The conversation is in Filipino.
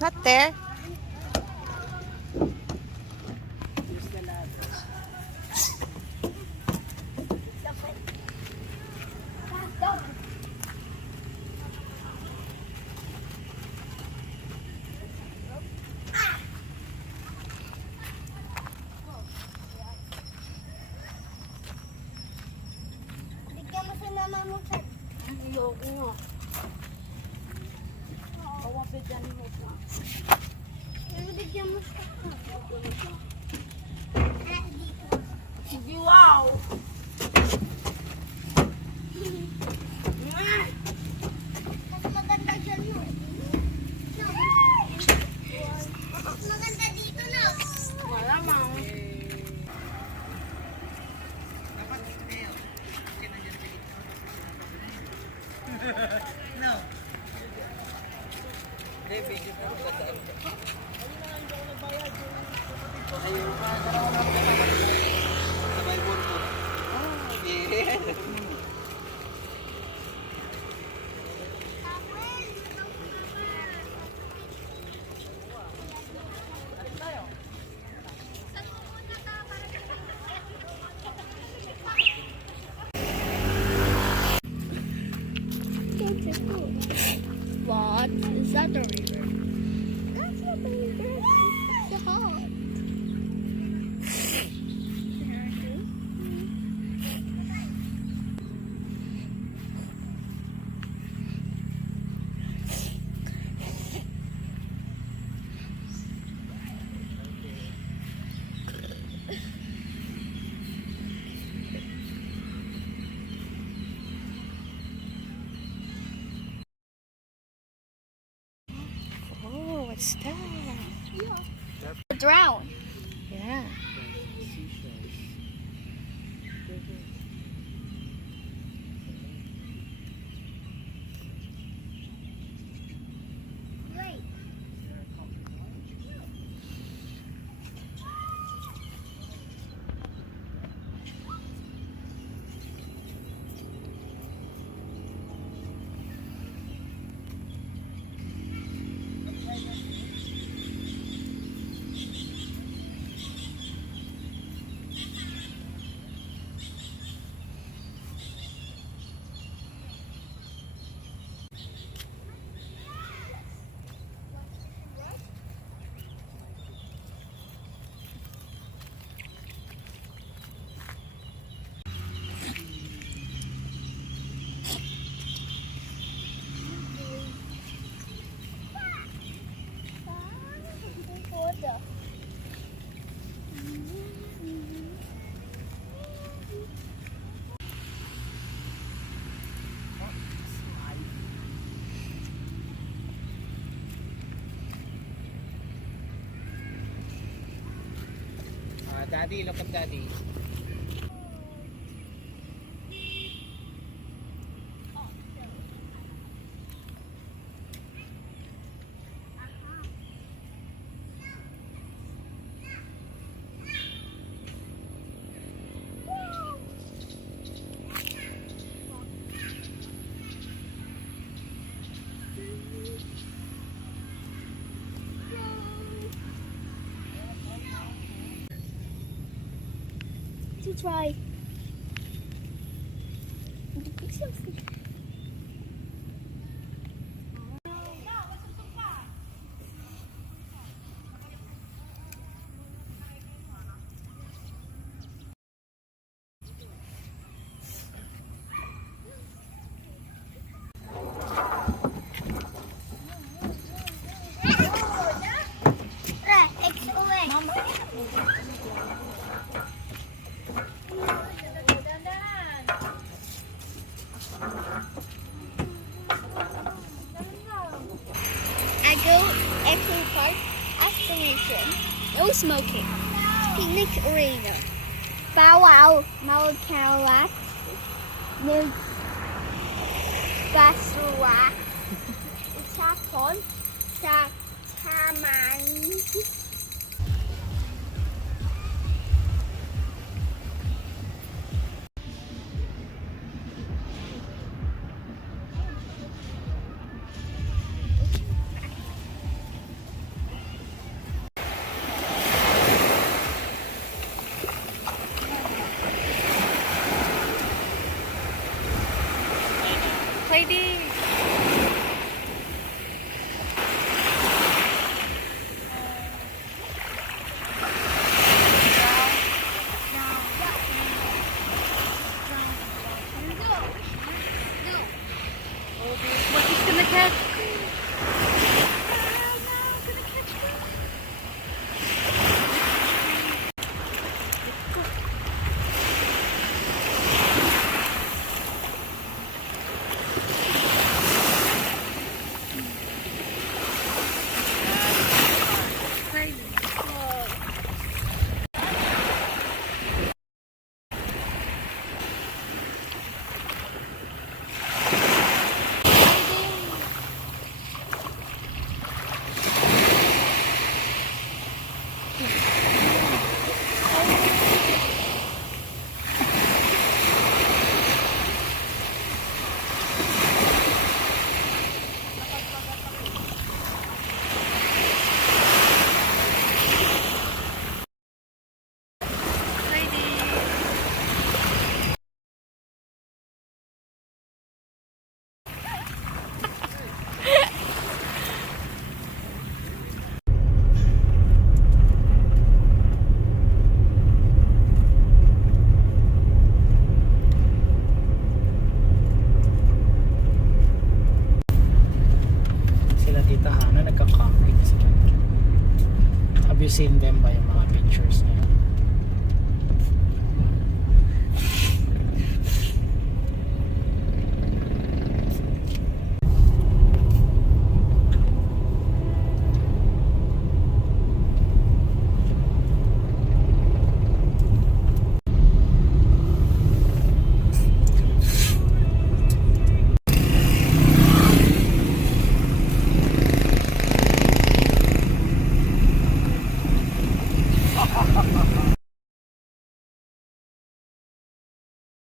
Not there. Bigyan mo sa mama mo, Chad. Ayoko nga. Kawapit yan mo pa. Bigyan mo sa dito. Sige, wow! Mas maganda dyan mo. Mas maganda dito na. Malamang. No. Video po dadaan ka. Ayun pa, narawala ko sa Bible ko. Yeah. What is that the river? That's not the river. It's the hall. Oh, what's that? Drown. Yeah. Great. Daddy, look at daddy. To try. I go Echo Park. Explanation. No smoking. picnic arena. Bow Wow, Mount Cadillac, New Basura, Chapon, Taman. Heidi. What is gonna catch? Sila Tita Hana nagka-camping sila. Have you seen them ba yung mga pictures nila?